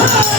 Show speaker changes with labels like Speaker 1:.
Speaker 1: Oh!